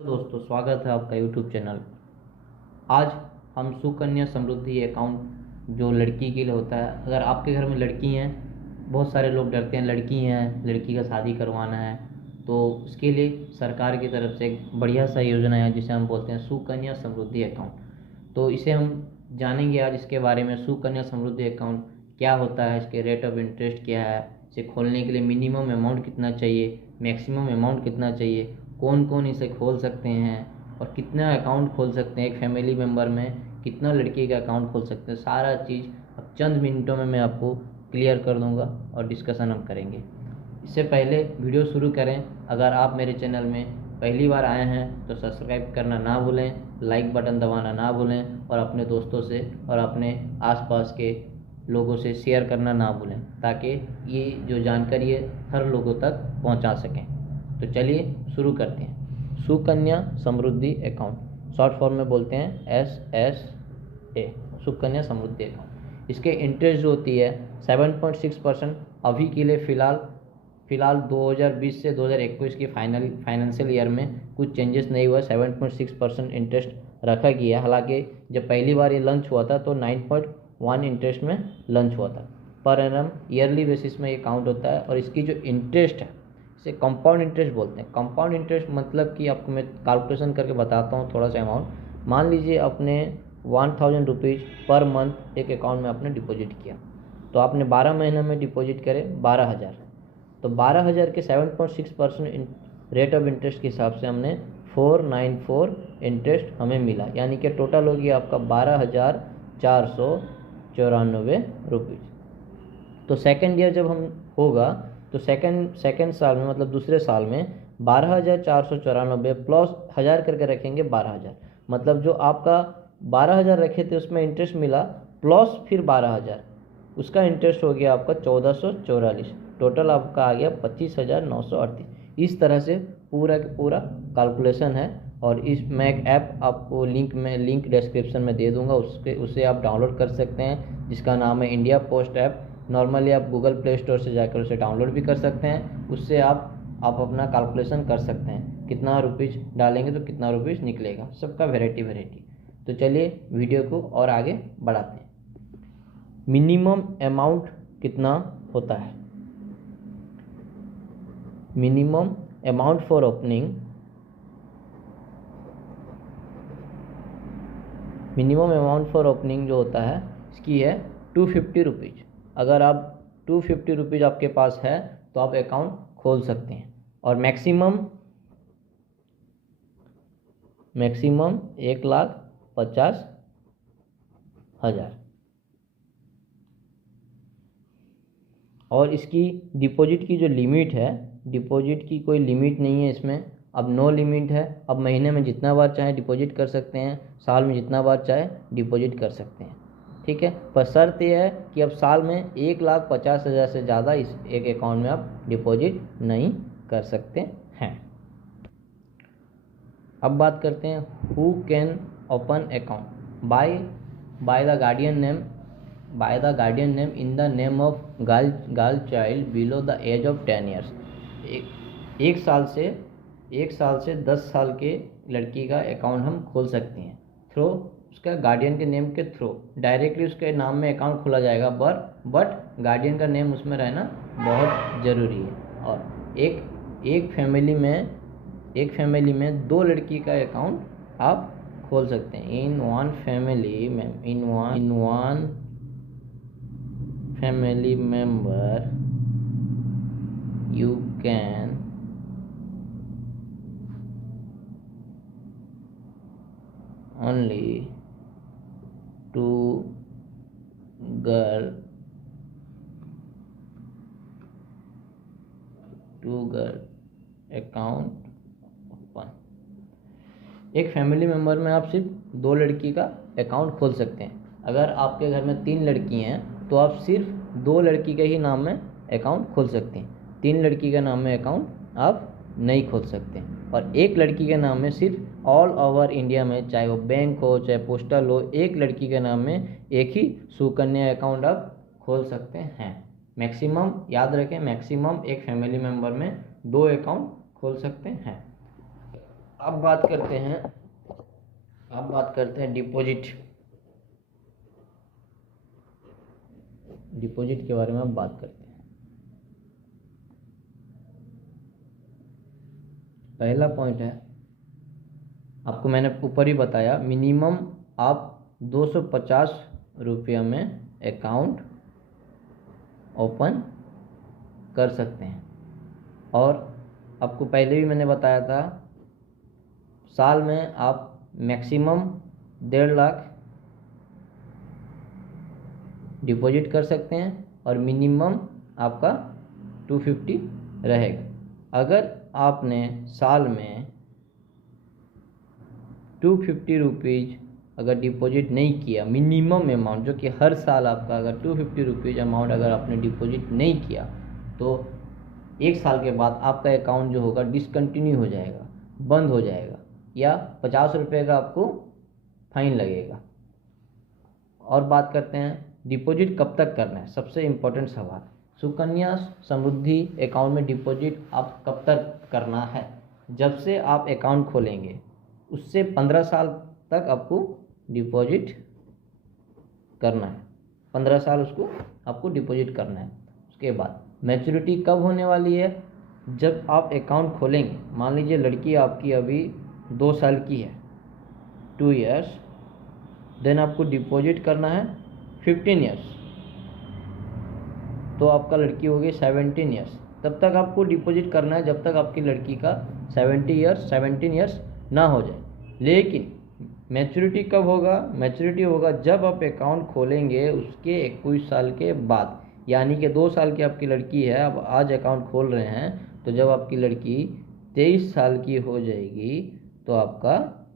दोस्तों, स्वागत है आपका यूट्यूब चैनल। आज हम सुकन्या समृद्धि अकाउंट जो लड़की के लिए होता है, अगर आपके घर में लड़की हैं, बहुत सारे लोग डरते हैं लड़की हैं, लड़की का शादी करवाना है, तो उसके लिए सरकार की तरफ से एक बढ़िया सा योजना है जिसे हम बोलते हैं सुकन्या समृद्धि अकाउंट। तो इसे हम जानेंगे आज इसके बारे में। सुकन्या समृद्धि अकाउंट क्या होता है, इसके रेट ऑफ इंटरेस्ट क्या है, इसे खोलने के लिए मिनिमम अमाउंट कितना चाहिए, मैक्सिमम अमाउंट कितना चाहिए, कौन कौन इसे खोल सकते हैं और कितना अकाउंट खोल सकते हैं, एक फैमिली मेम्बर में कितना लड़की का अकाउंट खोल सकते हैं, सारा चीज़ अब चंद मिनटों में मैं आपको क्लियर कर दूंगा और डिस्कशन हम करेंगे। इससे पहले वीडियो शुरू करें, अगर आप मेरे चैनल में पहली बार आए हैं तो सब्सक्राइब करना ना भूलें, लाइक बटन दबाना ना भूलें और अपने दोस्तों से और अपने आसपास के लोगों से शेयर करना ना भूलें ताकि ये जो जानकारी है हर लोगों तक पहुंचा सकें। तो चलिए शुरू करते हैं। Sukanya Samriddhi account, short form में बोलते हैं SSA, सुकन्या समृद्धि अकाउंट। इसके इंटरेस्ट जो होती है 7.6% अभी के लिए फ़िलहाल 2020 से 2021 की फाइनेंशियल ईयर में कुछ चेंजेस नहीं हुआ, 7.6% इंटरेस्ट रखा गया है। हालांकि जब पहली बार ये लॉन्च हुआ था तो 9.1 इंटरेस्ट में लॉन्च हुआ था। पर एनम ईयरली बेसिस में ये काउंट होता है और इसकी जो इंटरेस्ट है इसे कंपाउंड इंटरेस्ट बोलते हैं। कंपाउंड इंटरेस्ट मतलब कि आपको मैं कैलकुलेशन करके बताता हूँ थोड़ा सा अमाउंट। मान लीजिए आपने 1000 रुपीज़ पर मंथ एक अकाउंट में आपने डिपॉजिट किया, तो आपने 12 महीने में डिपॉजिट करे 12,000, तो 12,000 के 7.6% रेट ऑफ इंटरेस्ट के हिसाब से हमने 494 इंटरेस्ट हमें मिला, यानी कि टोटल हो गया आपका 12,494 रुपीज़। तो सेकेंड ईयर जब हम होगा तो सेकेंड साल में मतलब दूसरे साल में 12,494 प्लस 1000 करके रखेंगे 12,000, मतलब जो आपका 12,000 रखे थे उसमें इंटरेस्ट मिला प्लस फिर 12,000, उसका इंटरेस्ट हो गया आपका 1444, टोटल आपका आ गया 25,938। इस तरह से पूरा का पूरा कैलकुलेशन है और इस मैं एक ऐप आपको लिंक डिस्क्रिप्शन में दे दूंगा, उसे आप डाउनलोड कर सकते हैं जिसका नाम है इंडिया पोस्ट ऐप। नॉर्मली आप गूगल प्ले स्टोर से जाकर उसे डाउनलोड भी कर सकते हैं, उससे आप अपना कैलकुलेशन कर सकते हैं कितना रुपीज़ डालेंगे तो कितना रुपीज़ निकलेगा, सबका वेराइटी। तो चलिए वीडियो को और आगे बढ़ाते हैं। मिनिमम अमाउंट कितना होता है? मिनिमम अमाउंट फॉर ओपनिंग, जो होता है इसकी है 250 रुपीज़। अगर आप 250 रुपीज़ आपके पास है तो आप अकाउंट खोल सकते हैं और मैक्सिमम 1,50,000। और इसकी डिपॉजिट की जो लिमिट है, डिपॉजिट की कोई लिमिट नहीं है इसमें, अब नो लिमिट है। अब महीने में जितना बार चाहे डिपॉजिट कर सकते हैं, साल में जितना बार चाहे डिपॉजिट कर सकते हैं, ठीक है। पर शर्त यह है कि अब साल में 1,50,000 से ज़्यादा इस एक अकाउंट में आप डिपॉजिट नहीं कर सकते हैं। अब बात करते हैं who can open account by the guardian name in the name of girl child below the age of 10 years. एक साल से 10 साल के लड़की का अकाउंट हम खोल सकते हैं थ्रू उसका गार्डियन के नेम के थ्रू। डायरेक्टली उसके नाम में अकाउंट खोला जाएगा बट गार्डियन का नेम उसमें रहना बहुत ज़रूरी है। और एक फैमिली में 2 लड़की का अकाउंट आप खोल सकते हैं। In one family member you can only 2 girl account open. एक फैमिली मेम्बर में आप सिर्फ 2 लड़की का अकाउंट खोल सकते हैं। अगर आपके घर में 3 लड़की हैं तो आप सिर्फ 2 लड़की के ही नाम में अकाउंट खोल सकते हैं, 3 लड़की के नाम में अकाउंट आप नहीं खोल सकते। और एक लड़की के नाम में सिर्फ ऑल ओवर इंडिया में, चाहे वो बैंक हो चाहे पोस्टल हो, एक लड़की के नाम में एक ही सुकन्या अकाउंट आप खोल सकते हैं। मैक्सिमम याद रखें, मैक्सिमम एक फैमिली मेम्बर में 2 अकाउंट खोल सकते हैं। अब बात करते हैं डिपॉजिट के बारे में अब बात करते हैं। पहला पॉइंट है, आपको मैंने ऊपर ही बताया, मिनिमम आप 250 रुपये में अकाउंट ओपन कर सकते हैं। और आपको पहले भी मैंने बताया था, साल में आप मैक्सिमम 1.5 लाख डिपॉजिट कर सकते हैं और मिनिमम आपका 250 रहेगा। अगर आपने साल में 250 रुपीज़ अगर डिपॉजिट नहीं किया, मिनिमम अमाउंट, जो कि हर साल आपका अगर 250 रुपीज़ अमाउंट अगर आपने डिपॉजिट नहीं किया, तो 1 साल के बाद आपका अकाउंट जो होगा डिसकंटिन्यू हो जाएगा, बंद हो जाएगा, या 50 रुपये का आपको फाइन लगेगा। और बात करते हैं डिपॉजिट कब तक करना है, सबसे इम्पोर्टेंट सवाल। सुकन्या समृद्धि अकाउंट में डिपॉजिट आप कब तक करना है? जब से आप अकाउंट खोलेंगे उससे 15 साल तक आपको डिपॉजिट करना है। 15 साल उसको आपको डिपॉजिट करना है। उसके बाद मैच्योरिटी कब होने वाली है? जब आप अकाउंट खोलेंगे, मान लीजिए लड़की आपकी अभी 2 साल की है, 2 इयर्स, देन आपको डिपॉजिट करना है 15 इयर्स, तो आपका लड़की हो गई 17 इयर्स। तब तक आपको डिपॉजिट करना है जब तक आपकी लड़की का 17 इयर्स ना हो जाए। लेकिन मैच्योरिटी कब होगा? मैच्योरिटी होगा जब आप अकाउंट खोलेंगे उसके 21 साल के बाद, यानी कि 2 साल की आपकी लड़की है, अब आज अकाउंट खोल रहे हैं, तो जब आपकी लड़की 23 साल की हो जाएगी तो आपका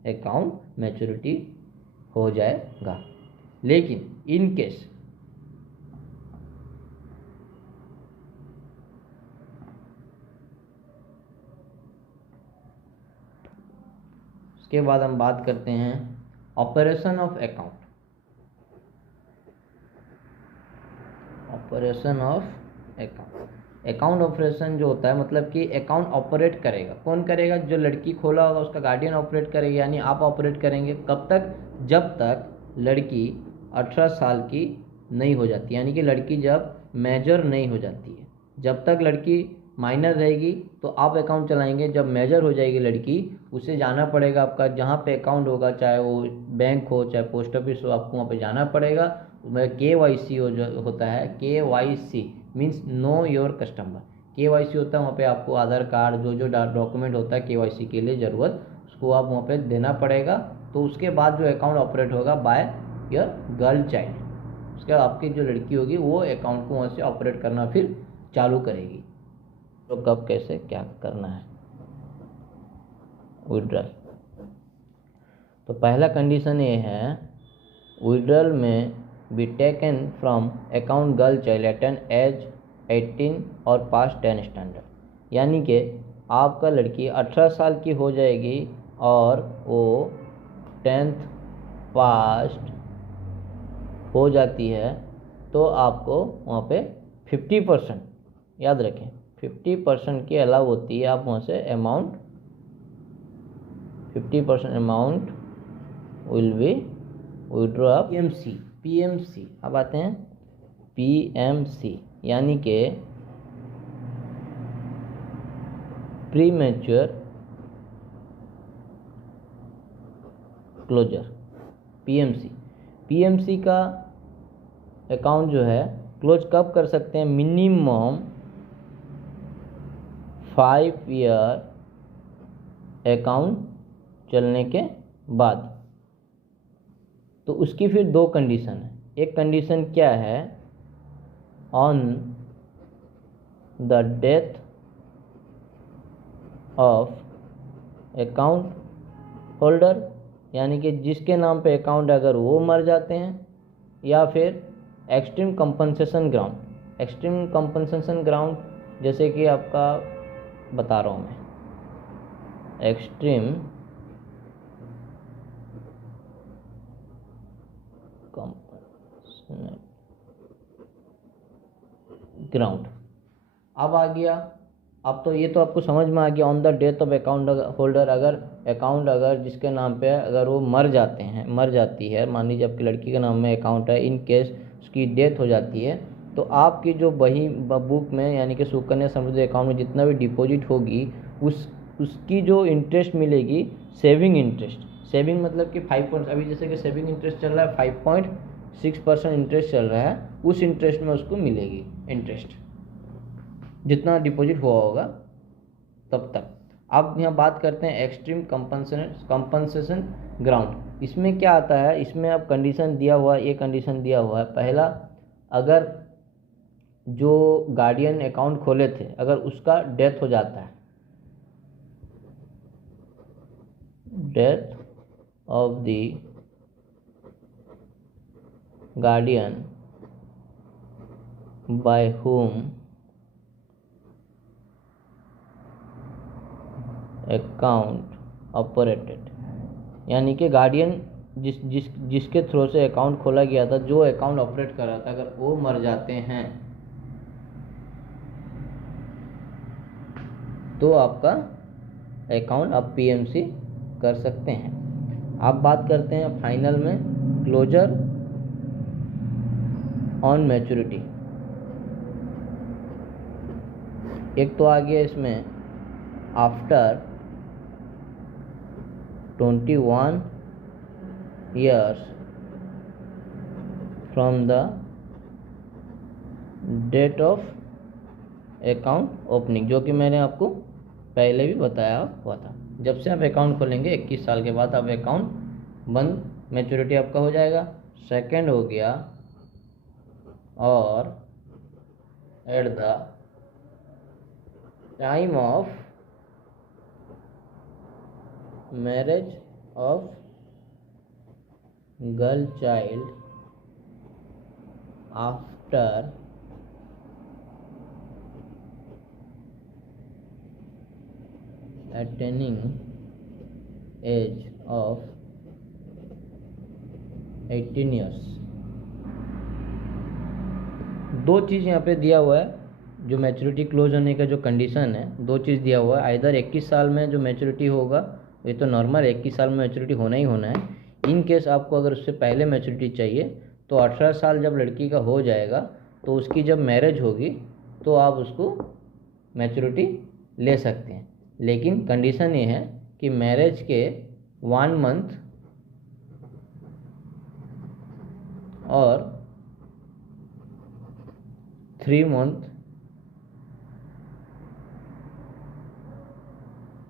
अकाउंट मैच्योरिटी हो जाएगा। लेकिन इन केस उसके बाद हम बात करते हैं operation of account. Operation of account operation जो होता है, मतलब कि अकाउंट ऑपरेट करेगा कौन करेगा? जो लड़की खोला होगा उसका गार्डियन ऑपरेट करेगा, यानी आप ऑपरेट करेंगे। कब तक? जब तक लड़की 18 साल की नहीं हो जाती, यानी कि लड़की जब मेजर नहीं हो जाती है। जब तक लड़की माइनर रहेगी तो आप अकाउंट चलाएंगे। जब मेजर हो जाएगी लड़की, उसे जाना पड़ेगा, आपका जहाँ पे अकाउंट होगा, चाहे वो बैंक हो चाहे पोस्ट ऑफिस हो, आपको वहाँ पे जाना पड़ेगा। KYC हो जो होता है, KYC means know your customer. KYC होता है, वहाँ पे आपको आधार कार्ड जो डॉक्यूमेंट होता है KYC के लिए ज़रूरत, उसको आप वहाँ पे देना पड़ेगा। तो उसके बाद जो अकाउंट ऑपरेट होगा बाय योर गर्ल चाइल्ड, उसके बाद आपकी जो लड़की होगी वो अकाउंट को वहाँ से ऑपरेट करना फिर चालू करेगी। तो कब कैसे क्या करना है? विड्रॉल। तो पहला कंडीशन ये है, विड्रॉल में be taken from account girl child at an age 18 और पास 10 स्टैंडर्ड, यानी कि आपका लड़की 18 साल की हो जाएगी और वो 10th पास हो जाती है, तो आपको वहाँ पे 50%, याद रखें 50% की अलाउ होती है। आप वहाँ से amount 50% amount will be withdraw. PMC अब आते हैं PMC, यानी कि प्री मैच्योर क्लोजर। PMC का अकाउंट जो है क्लोज कब कर सकते हैं? मिनिमम 5 ईयर अकाउंट चलने के बाद। तो उसकी फिर 2 कंडीशन है। एक कंडीशन क्या है? On the death of account holder, यानी कि जिसके नाम पे अकाउंट अगर वो मर जाते हैं, या फिर extreme compensation ground. Extreme compensation ground जैसे कि आपका बता रहा हूँ मैं, एक्सट्रीम ग्राउंड। अब आ गया अब तो ये तो आपको समझ में आ गया। On the death of account holder, अगर अकाउंट अगर जिसके नाम पे है अगर वो मर जाती है, मान लीजिए आपकी लड़की के नाम में अकाउंट है, इन केस उसकी डेथ हो जाती है, तो आपकी जो बही बुक में यानी कि सुकन्या समृद्धि अकाउंट में जितना भी डिपॉजिट होगी उसकी जो इंटरेस्ट मिलेगी, सेविंग इंटरेस्ट, सेविंग मतलब कि 5 अभी जैसे कि सेविंग इंटरेस्ट चल रहा है 5.6% इंटरेस्ट चल रहा है, उस इंटरेस्ट में उसको मिलेगी इंटरेस्ट जितना डिपॉजिट हुआ होगा तब तक। अब यहाँ बात करते हैं एक्सट्रीम कंपनसेशन ग्राउंड। इसमें क्या आता है, इसमें अब कंडीशन दिया हुआ है, ये कंडीशन दिया हुआ है। पहला, अगर जो गार्डियन अकाउंट खोले थे अगर उसका डेथ हो जाता है, death of the guardian by whom account operated, यानी कि गार्डियन जिसके थ्रू से अकाउंट खोला गया था, जो अकाउंट ऑपरेट कर रहा था, अगर वो मर जाते हैं तो आपका अकाउंट आप पीएमसी कर सकते हैं। आप बात करते हैं फाइनल में क्लोजर ऑन मैच्योरिटी। एक तो आ गया इसमें after 21 years from the date of account opening, जो कि मैंने आपको पहले भी बताया हुआ था। जब से आप अकाउंट खोलेंगे 21 साल के बाद आप अकाउंट बंद, मैच्योरिटी आपका हो जाएगा। सेकंड हो गया और at the time of marriage of girl child after attaining age of 18 years। दो चीज़ यहाँ पे दिया हुआ है, जो मैच्योरिटी क्लोज होने का जो कंडीशन है, दो चीज़ दिया हुआ है। आइदर 21 साल में जो मैच्योरिटी होगा, ये तो नॉर्मल 21 साल में मैच्योरिटी होना ही होना है। इन केस आपको अगर उससे पहले मैच्योरिटी चाहिए तो 18 साल जब लड़की का हो जाएगा तो उसकी जब मैरिज होगी तो आप उसको मैच्योरिटी ले सकते हैं। लेकिन कंडीशन ये है कि मैरिज के 1 मंथ और 3 मंथ,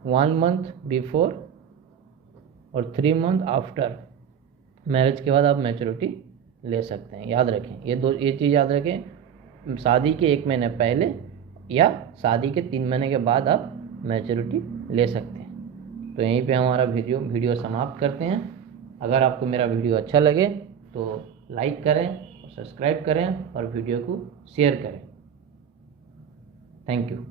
1 मंथ बिफोर और 3 मंथ आफ्टर मैरिज के बाद आप मैच्योरिटी ले सकते हैं। याद रखें, ये चीज़ याद रखें, शादी के 1 महीने पहले या शादी के 3 महीने के बाद आप मैच्योरिटी ले सकते हैं। तो यहीं पे हमारा वीडियो समाप्त करते हैं। अगर आपको मेरा वीडियो अच्छा लगे तो लाइक करें और सब्सक्राइब करें और वीडियो को शेयर करें। Thank you.